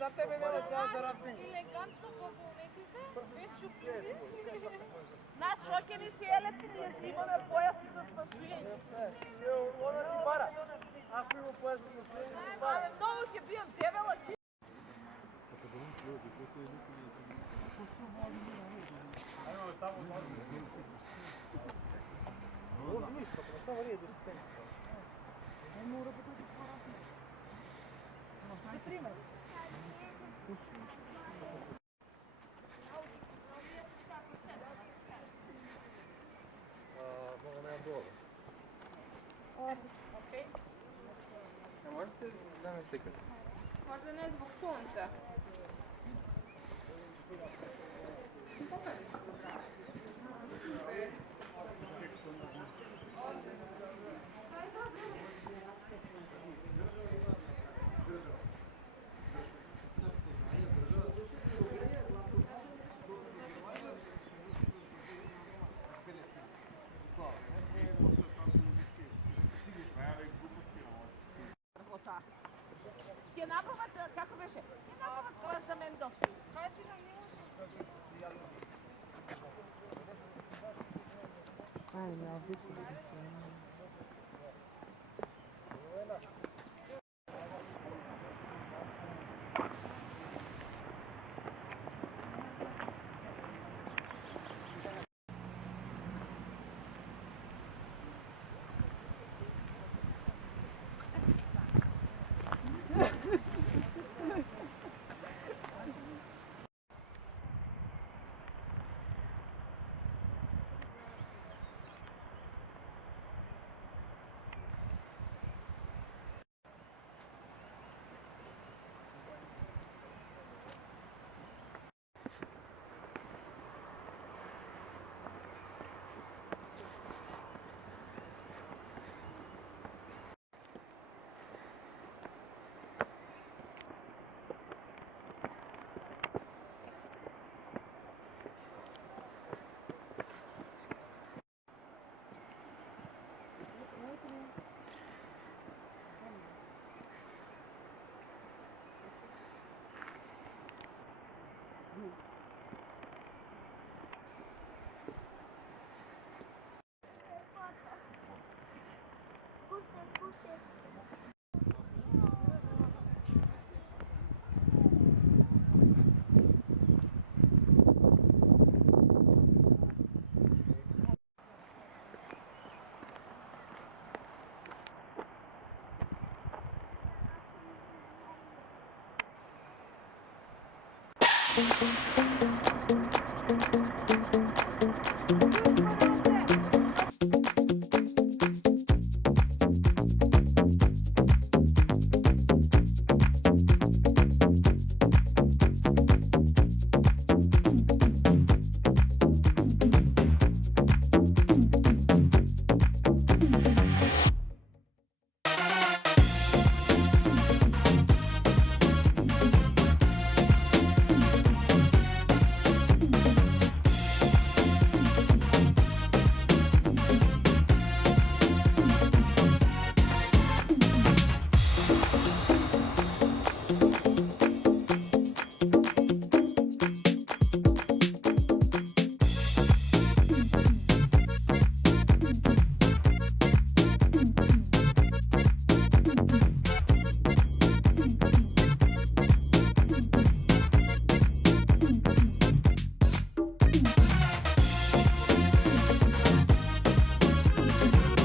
za tebe nema se ja za rafting. Elegantno pogovorite, bez šupljivi. Nas šokeni sjeleci nije imаме пояс за спасујење. Она си бара. Ако има пояс за спасујење, си бара. Многу ќе бијам дебела. Ајмо таму назад. Овде ништо, само реди. Не мора да биде пора. Пример. Много не е долу. Окей. Не можете да ме стикате? Možda ne zbog sunca. Ќе направат, како беше? Ќе направат клас за мен доста. Кажи на него. Ајде, ја обичам. Thank you.